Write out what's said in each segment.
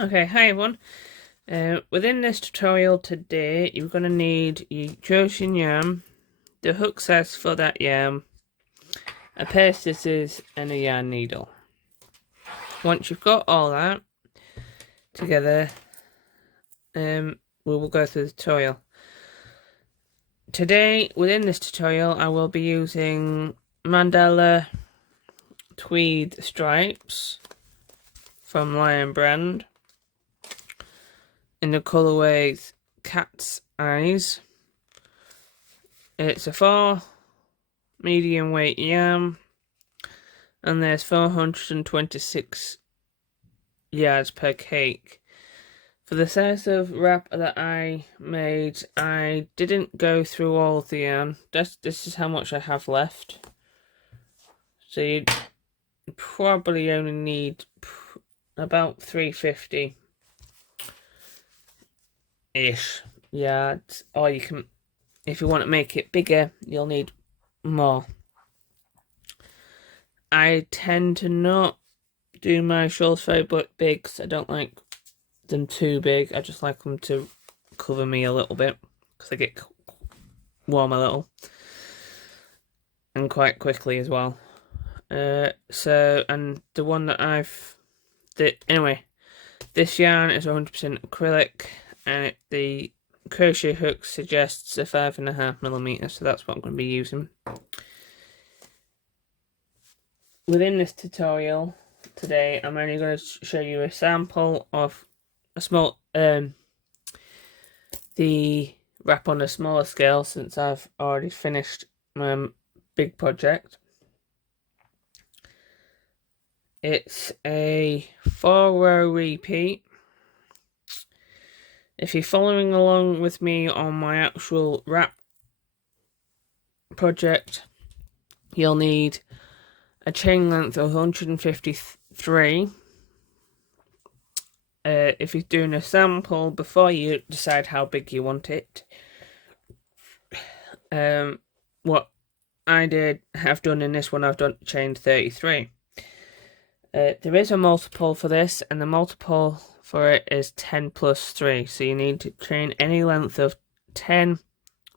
Okay, hi everyone. Within this tutorial today, you're going to need your Trojan yarn, the hook size for that yarn, a pair of scissors, and a yarn needle. Once you've got all that together, we will go through the tutorial. Today, within this tutorial, I will be using Mandala tweed stripes from Lion brand in the colorways Cat's Eyes. It's a 4 medium weight yarn, and there's 426 yards per cake. For the size of wrap that I made, I didn't go through all of the yarn. This is how much I have left. So you probably only need about 350 ish yards, or you can, if you want to make it bigger, you'll need more. I tend to not do my shawls very big because I don't like them too big. I just like them to cover me a little bit because I get warm a little and quite quickly as well. And the one that anyway, this yarn is 100% acrylic, and the crochet hook suggests a 5.5mm, so that's what I'm going to be using. Within this tutorial today, I'm only going to show you a sample of a small the wrap on a smaller scale, since I've already finished my big project. It's a 4-row repeat. If you're following along with me on my actual wrap project, you'll need a chain length of 153. If you're doing a sample before you decide how big you want it, what I have done in this one, I've done chain 33. There is a multiple for this, and the multiple for it is 10 plus 3. So you need to chain any length of 10,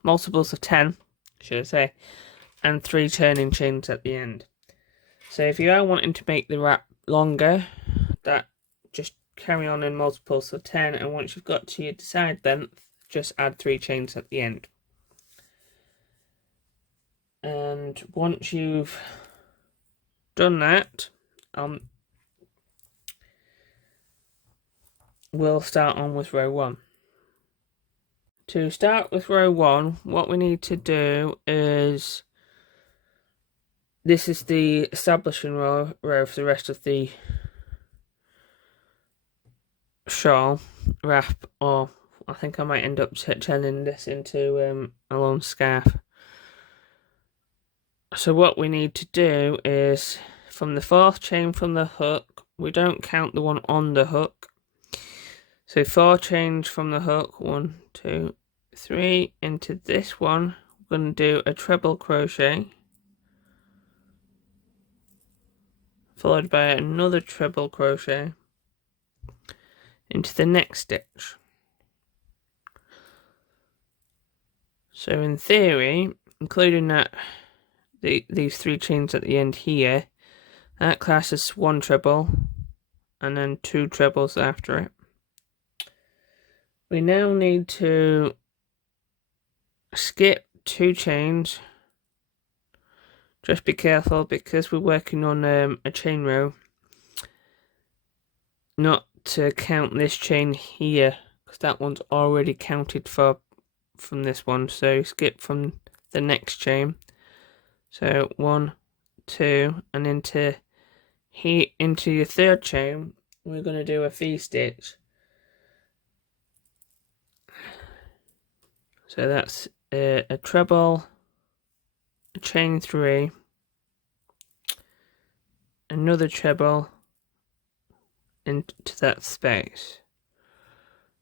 multiples of 10, should I say, and 3 turning chains at the end. So if you are wanting to make the wrap longer, that just carry on in multiples of 10, and once you've got to your desired length, just add 3 chains at the end. And once you've done that, we'll start on with row 1. To start with row 1, what we need to do is, this is the establishing row for the rest of the shawl wrap, or I think I might end up turning this into a long scarf. So what we need to do is, from the 4th chain from the hook, we don't count the one on the hook. So 4 chains from the hook, 1, 2, 3, into this one, we're going to do a treble crochet, followed by another treble crochet into the next stitch. So in theory, including that these 3 chains at the end here, that classes 1 treble and then 2 trebles after it. We now need to skip 2 chains. Just be careful, because we're working on a chain row, not to count this chain here, because that one's already counted for from this one. So skip from the next chain. So 1, 2, and into your 3rd chain, we're going to do a V-stitch. So that's a treble, a chain 3, another treble into that space.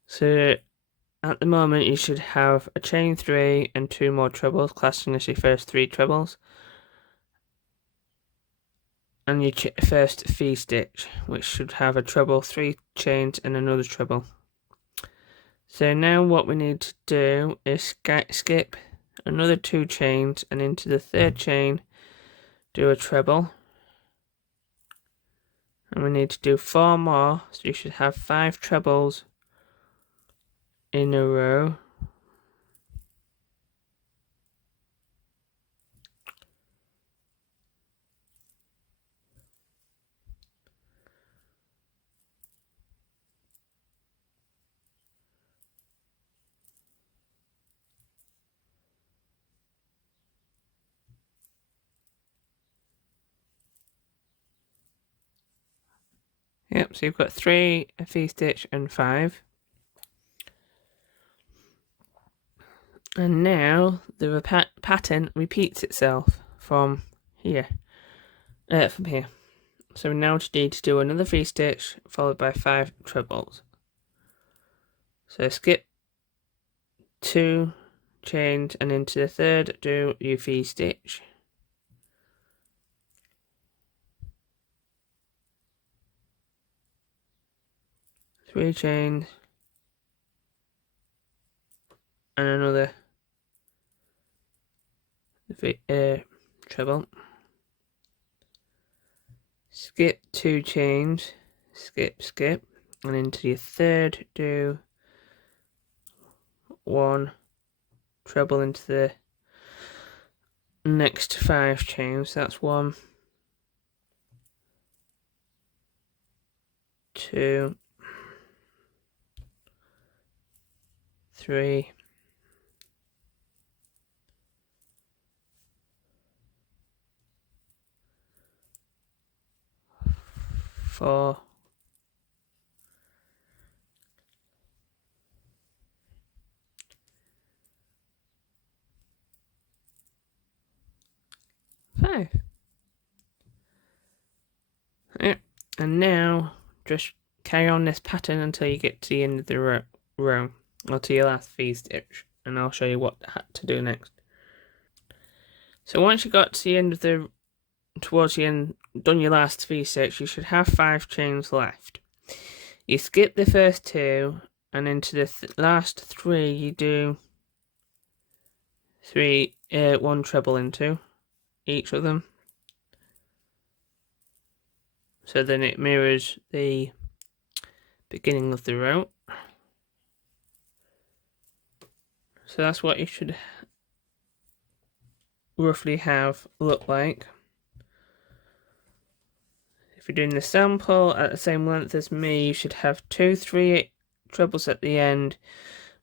So at the moment you should have a chain 3 and 2 more trebles, classing as your first 3 trebles. and your first V-stitch, which should have a treble, 3 chains and another treble. So now what we need to do is skip another 2 chains, and into the 3rd chain do a treble, and we need to do 4 more, so you should have 5 trebles in a row. Yep, so you've got 3 a V-stitch and 5. And now the pattern repeats itself from here. So we now just need to do another V-stitch followed by 5 trebles. So skip 2 chains, and into the 3rd do your V-stitch. Three chains and another treble. Skip 2 chains, skip, and into your 3rd do 1 treble into the next 5 chains. That's 1, 2, 3, 4, 5. Yep. And now just carry on this pattern until you get to the end of the row, or to your last V-stitch, and I'll show you what to do next. So once you got to the end of towards the end, done your last V-stitch, you should have 5 chains left. You skip the first 2, and into the last 3 you do 1 treble into each of them. So then it mirrors the beginning of the row. So that's what you should roughly have look like. If you're doing the sample at the same length as me, you should have 2 3 trebles at the end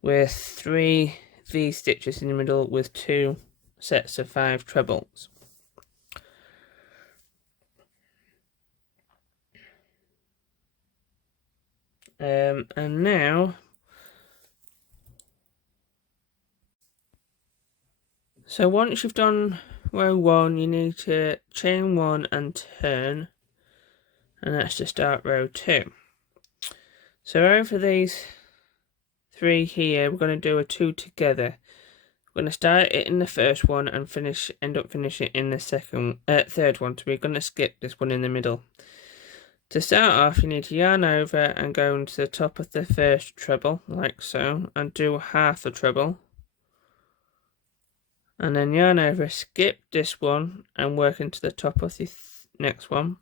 with 3 V-stitches in the middle with 2 sets of 5 trebles. And now, so once you've done row 1, you need to chain 1 and turn, and that's to start row 2. So over these 3 here, we're going to do a 2 together. We're going to start it in the first one and end up finishing in the third one. So we're going to skip this one in the middle. To start off, you need to yarn over and go into the top of the first treble, like so, and do half a treble. And then yarn over, skip this one, and work into the top of the next one,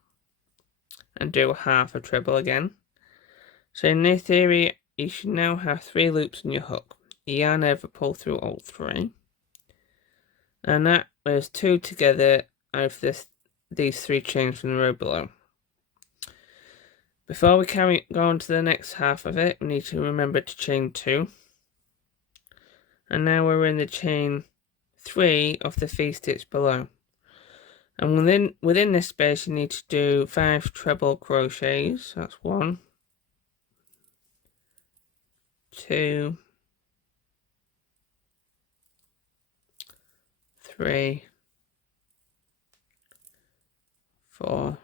and do half a treble again. So in this theory, you should now have 3 loops in your hook. You yarn over, pull through all 3. And that was 2 together over these 3 chains from the row below. Before we go on to the next half of it, we need to remember to chain 2. And now we're in the chain 3 of the V-stitch below. And within this space, you need to do 5 treble crochets. That's 1, 2, 3, 4,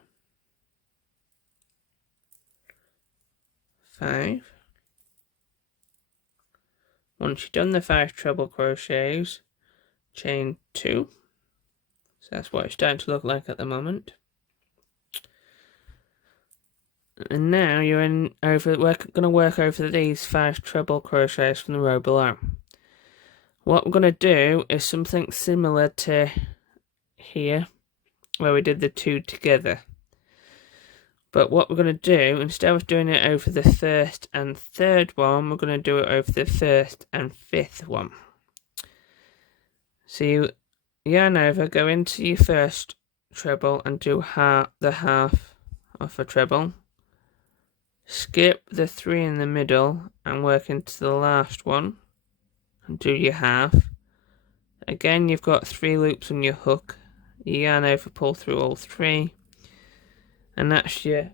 5. Once you've done the 5 treble crochets, chain 2. So that's what it's starting to look like at the moment. And now you're in over. We're going to work over these 5 treble crochets from the row below. What we're going to do is something similar to here, where we did the 2 together. But what we're going to do, instead of doing it over the 1st and 3rd one, we're going to do it over the 1st and 5th one. So you yarn over, go into your first treble and do the half of a treble. Skip the 3 in the middle and work into the last one and do your half. Again, you've got 3 loops on your hook. You yarn over, pull through all 3, and that's your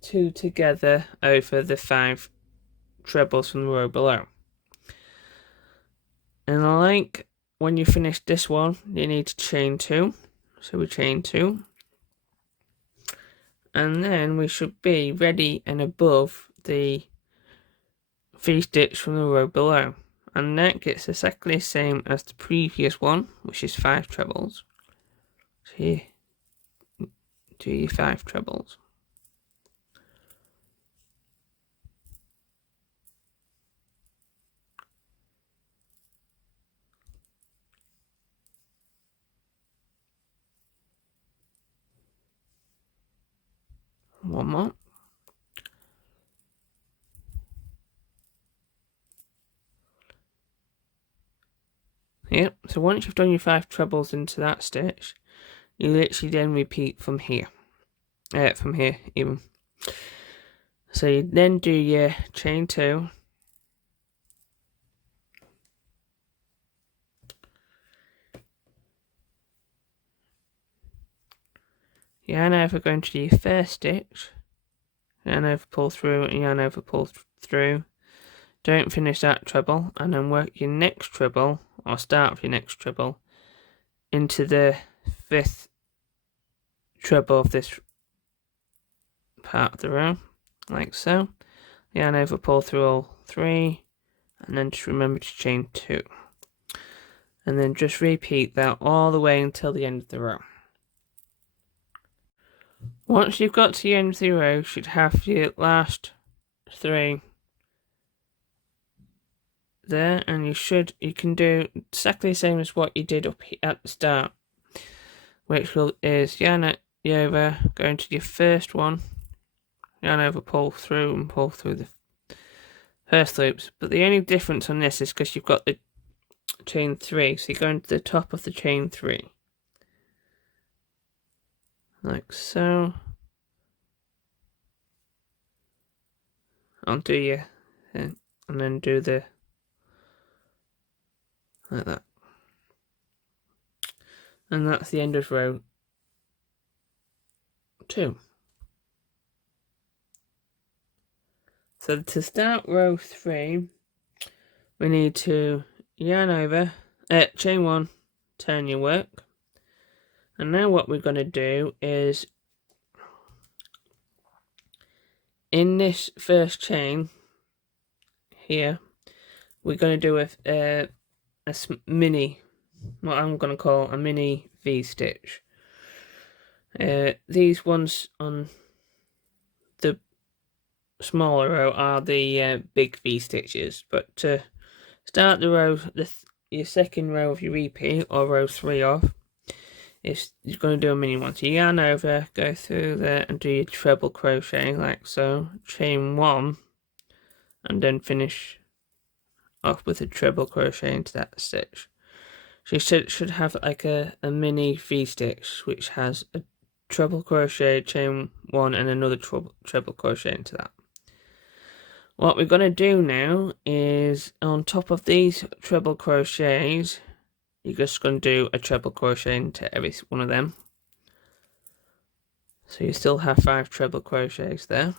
2 together over the 5 trebles from the row below. And like when you finish this one, you need to chain 2. So we chain 2. And then we should be ready and above the V-stitch from the row below. And that gets exactly the same as the previous one, which is 5 trebles. So here, do your 5 trebles. One more. Yep, so once you've done your 5 trebles into that stitch, you literally then repeat from here. From here even. So you then do your chain 2. Yarn over, go into your first stitch. Yarn over, pull through, and yarn over, pull through. Don't finish that treble, and then work your next treble, or start with your next treble, into the 5th treble of this part of the row, like so. Yarn over, pull through all 3, and then just remember to chain 2. And then just repeat that all the way until the end of the row. Once you've got to the end of the row, you should have your last 3 there, and you can do exactly the same as what you did up at the start, which is yarn over, go into your first one, yarn over, pull through, and pull through the first loops. But the only difference on this is because you've got the chain 3, so you go into the top of the chain 3, like so. I'll do your thing, and then do the like that, and that's the end of row 2. So to start row 3, we need to yarn over, chain 1, turn your work, and now what we're going to do is in this first chain here, we're going to do a mini, what I'm going to call a mini V-stitch. These ones on the smaller row are the big V-stitches, but to start the row, your second row of your repeat, or row 3 of, you're going to do a mini one. So you yarn over, go through there and do your treble crochet like so, chain 1, and then finish off with a treble crochet into that stitch. So you should have like a mini V-stitch which has a treble crochet, chain 1, and another treble crochet into that. What we're going to do now is on top of these treble crochets, you're just going to do a treble crochet into every one of them. So you still have 5 treble crochets there.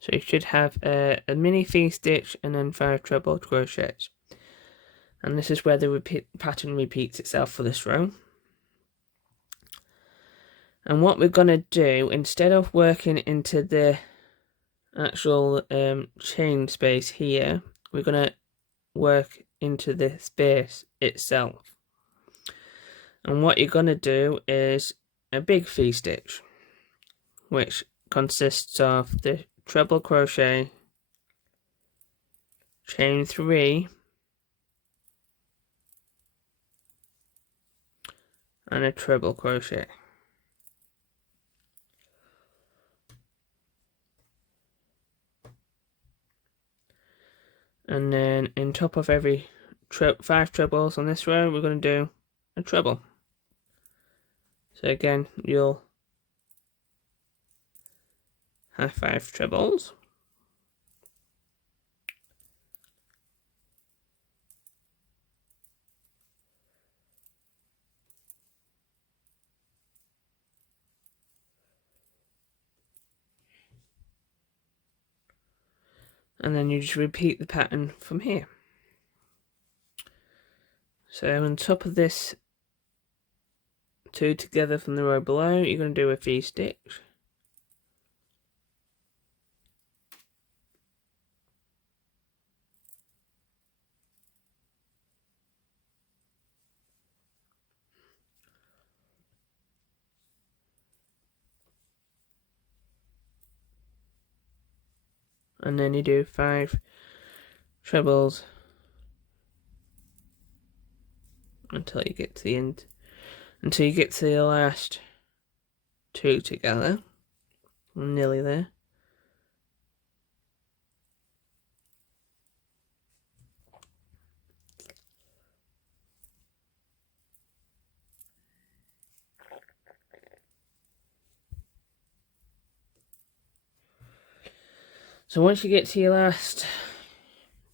So you should have a mini V-stitch and then 5 treble crochets. And this is where the pattern repeats itself for this row. And what we're going to do, instead of working into the actual chain space here, we're going to work into the space itself. And what you're going to do is a big V-stitch, which consists of the treble crochet, chain 3, and a treble crochet. And then in top of every 5 trebles on this row, we're going to do a treble. So again, you'll have 5 trebles. And then you just repeat the pattern from here. So on top of this 2 together from the row below, you're going to do a V-stitch. And then you do 5 trebles until you get to the end, until you get to the last 2 together. We're nearly there. So once you get to your last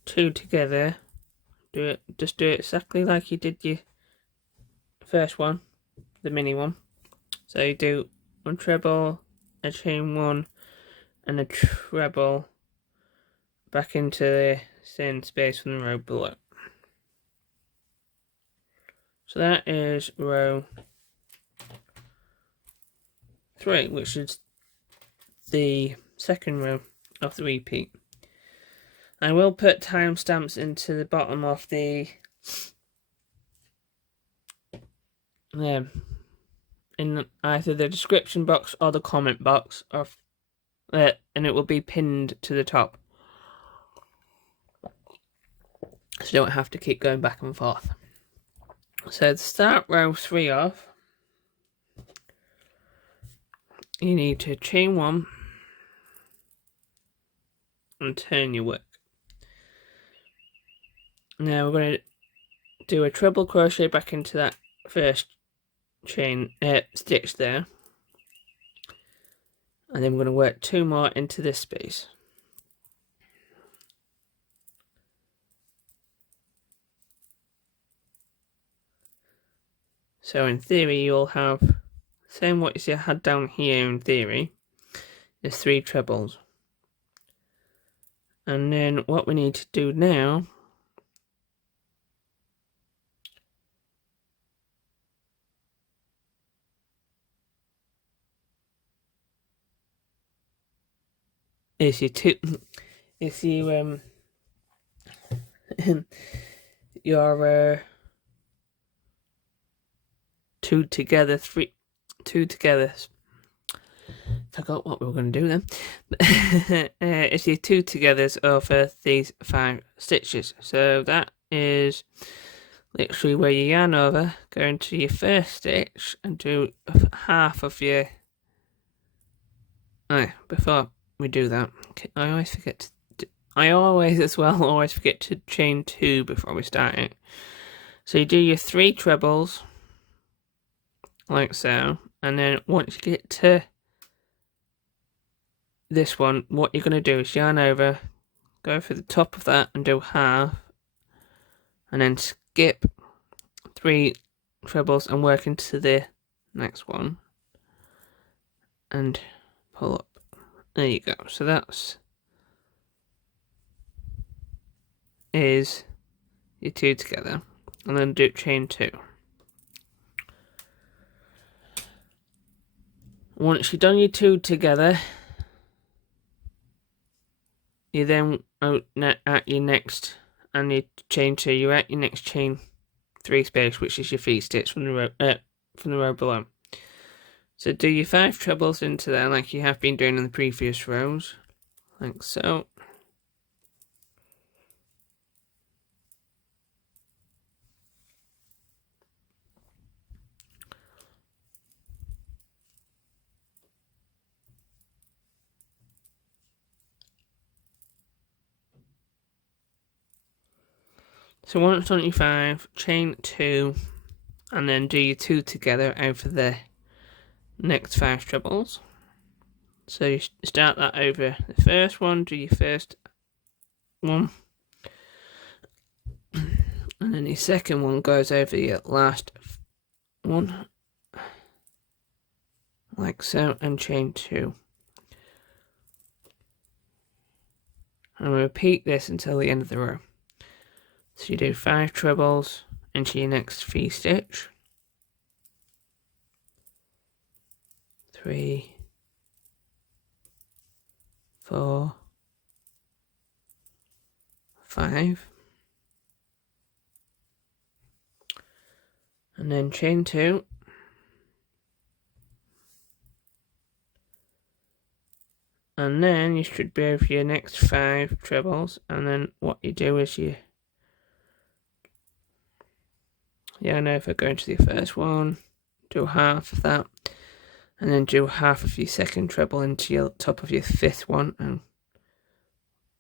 2 together, just do it exactly like you did your first one, the mini one. So you do 1 treble, a chain 1, and a treble back into the same space from the row below. So that is row 3, which is the second row of the repeat. I will put timestamps into the bottom of the in either the description box or the comment box of and it will be pinned to the top, so you don't have to keep going back and forth. So to start row 3 off, you need to chain 1 and turn your work. Now we're going to do a treble crochet back into that first chain stitch there, and then we're going to work 2 more into this space. So in theory you'll have the same what you see I had down here. In theory is 3 trebles, and then what we need to do now is your 2 together, 2 together. Forgot what we were going to do then. It's your 2 togethers over these 5 stitches. So that is literally where you yarn over, go into your first stitch and do half of your. Before we do that, I always forget to. I always forget to chain 2 before we start it. So you do your 3 trebles, like so, and then once you get to this one, what you're going to do is yarn over, go for the top of that and do half, and then skip 3 trebles and work into the next one and pull up. There you go. So that's is your 2 together, and then do chain 2. Once you've done your 2 together, you then at your next, and you chain 2, you're at your next chain 3 space, which is your V-stitch from the row below. So do your 5 trebles into there like you have been doing in the previous rows, like so. So once on your 5, chain 2, and then do your 2 together over the next 5 trebles. So you start that over the first one, do your first one, and then your second one goes over your last one, like so, and chain 2. And repeat this until the end of the row. So you do 5 trebles into your next V-stitch, 3, 4, 5, and then chain 2, and then you should be over your next 5 trebles, and then what you do is you yarn over, go into the first one, do half of that, and then do half of your second treble into your top of your 5th one, and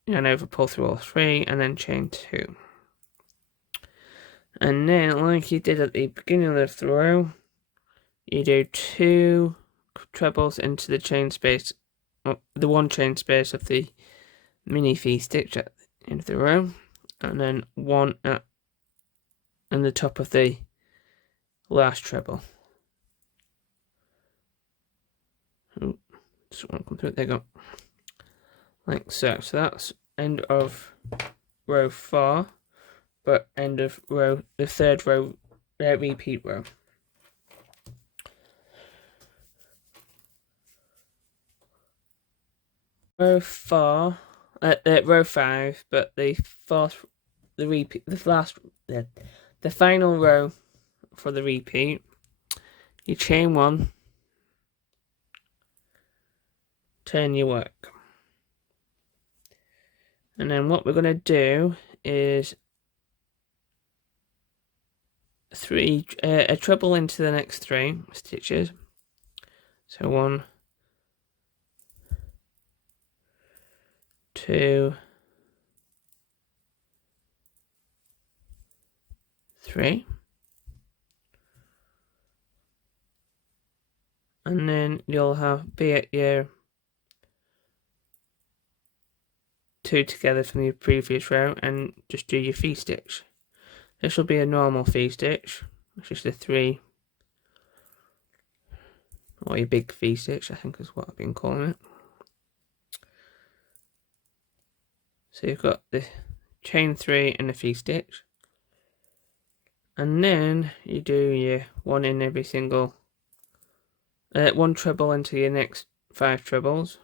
yarn over, pull through all 3, and then chain 2. And then, like you did at the beginning of the row, you do 2 trebles into the chain space, the one chain space of the mini V-stitch at the end of the row, and then 1 at the top of the last treble. Just want to come through it, there you go. Like so. So that's end of row 4, but end of row, the 3rd row, repeat row. Row 4, row 5, but the final row for the repeat, you chain 1, turn your work, and then what we're going to do is a treble into the next 3 stitches. So 1, 2, 3, and then you'll be at your 2 together from the previous row, and just do your V-stitch. This will be a normal V-stitch, which is the 3, or your big V-stitch, I think is what I've been calling it. So you've got the chain 3 and the V-stitch, and then you do your 1 in every single, 1 treble into your next 5 trebles.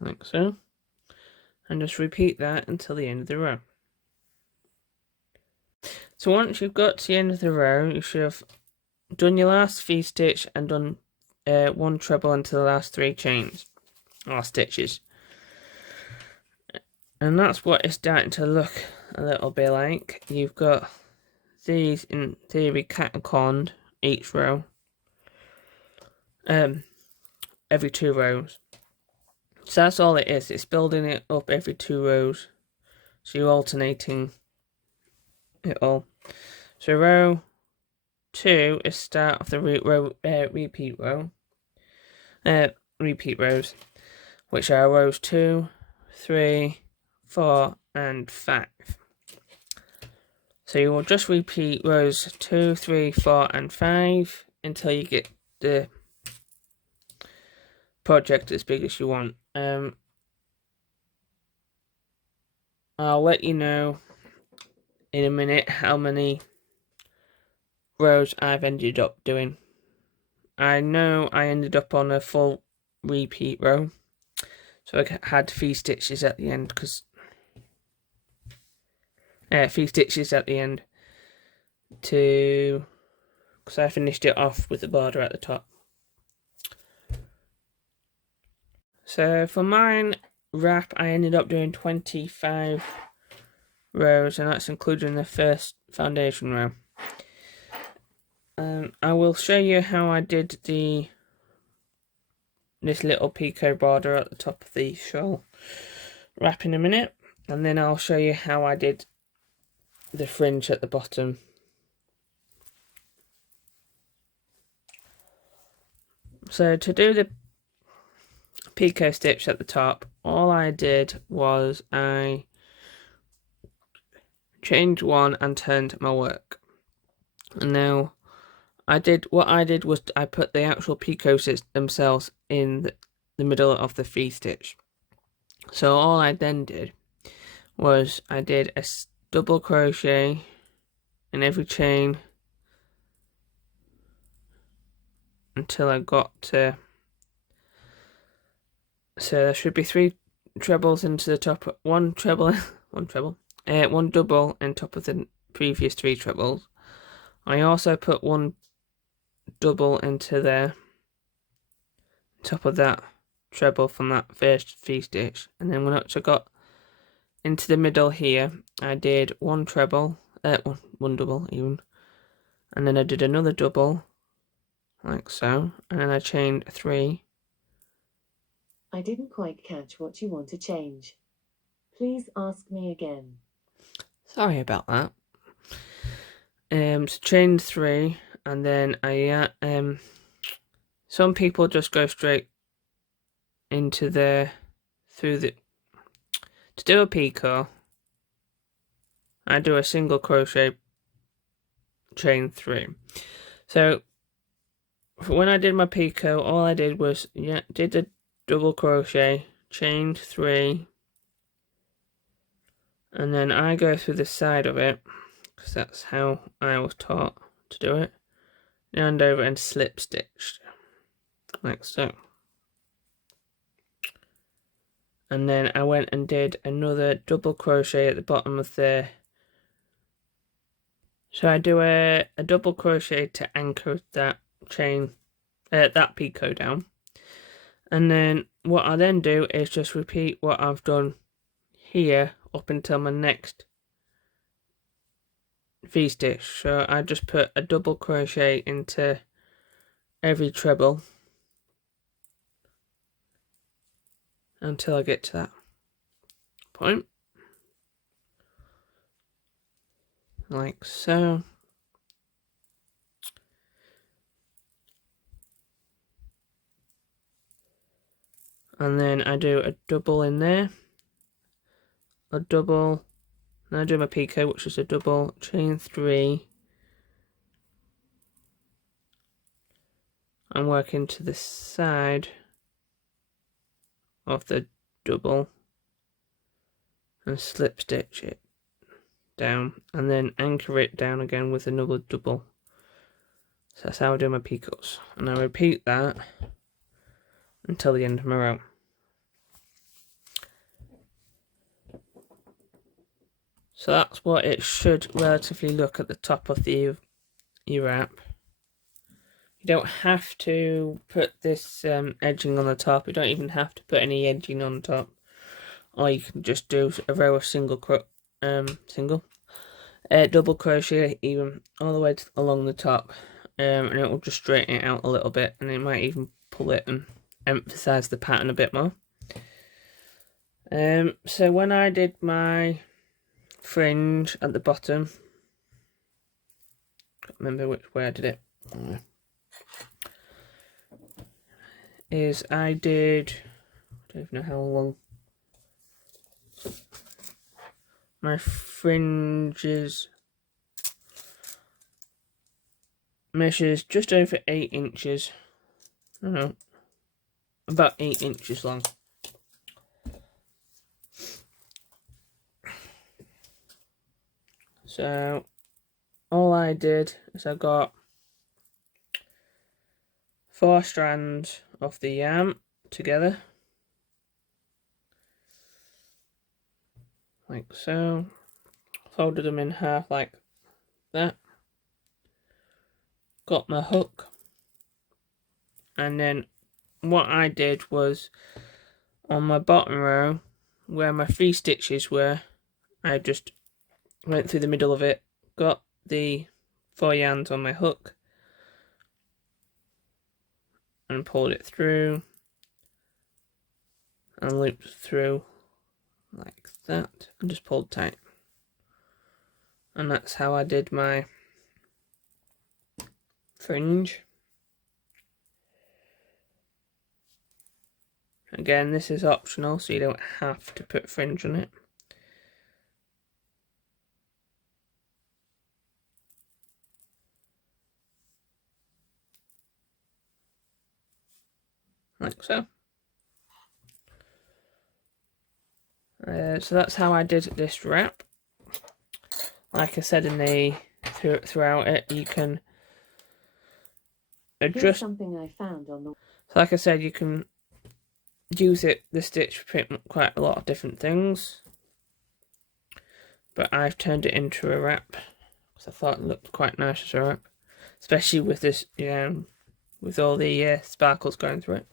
Like so, and just repeat that until the end of the row. So once you've got to the end of the row, you should have done your last V-stitch and done 1 treble into the last 3 chains or stitches, and that's what it's starting to look a little bit like. You've got these in theory catacorned each row, every 2 rows. So that's all it is. It's building it up every 2 rows. So you're alternating it all. So row 2 is start of the repeat rows, which are rows 2, 3, 4, and 5. So you will just repeat rows 2, 3, 4, and 5 until you get the project as big as you want. I'll let you know in a minute how many rows I've ended up doing. I know I ended up on a full repeat row, so I had 3 stitches at the end, because 3 stitches at the end because I finished it off with the border at the top. So for mine wrap, I ended up doing 25 rows, and that's including the first foundation row. I will show you how I did this little Pico border at the top of the shawl wrap in a minute, and then I'll show you how I did the fringe at the bottom. So to do the Pico stitch at the top, all I did was I changed one and turned my work. And now what I did was I put the actual picots themselves in the middle of the V stitch. So all I then did was I did a double crochet in every chain until I got to, so there should be 3 trebles into the top, one double on top of the previous 3 trebles. I also put 1 double into there, top of that treble from that first V stitch, and then when I got into the middle here, I did 1 treble, one double even, and then I did another double, like so, and then I chained 3. I didn't quite catch what you want to change. Please ask me again. Sorry about that. So chained 3, and then I some people just go straight into to do a picot. I do a single crochet, chain 3. So when I did my picot, all I did was did the double crochet, chained 3, and then I go through the side of it, because that's how I was taught to do it, and over and slip stitched, like so. And then I went and did another double crochet at the bottom of the, so I do a double crochet to anchor that chain, that picot down, and then what I then do is just repeat what I've done here up until my next V stitch. So I just put a double crochet into every treble until I get to that point, like so. And then I do a double in there, a double, and I do my picot, which is a double, chain 3, and work into the side of the double and slip stitch it down, and then anchor it down again with another double. So that's how I do my picots, and I repeat that until the end of my row. So that's what it should relatively look at the top of the wrap. You don't have to put this edging on the top. You don't even have to put any edging on top. Or you can just do a row of double crochet even all the way along the top, and it will just straighten it out a little bit, and it might even pull it and emphasize the pattern a bit more. So when I did my fringe at the bottom, I can't remember which way I did it, is I did, I don't even know how long, my fringes measures just over 8 inches. I don't know, about 8 inches long. So all I did is I got 4 strands of the yarn together, like so, folded them in half like that, got my hook, and then what I did was on my bottom row where my 3 stitches were, I just went through the middle of it, got the 4 yarns on my hook and pulled it through and looped through like that and just pulled tight. And that's how I did my fringe. Again, this is optional, so you don't have to put fringe on it. Like so. So that's how I did this wrap. Like I said throughout it, you can adjust. Here's something I found on the. So like I said, you can use the stitch for quite a lot of different things. But I've turned it into a wrap because I thought it looked quite nice as a wrap, especially with this, with all the sparkles going through it.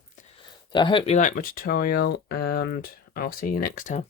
So I hope you liked my tutorial, and I'll see you next time.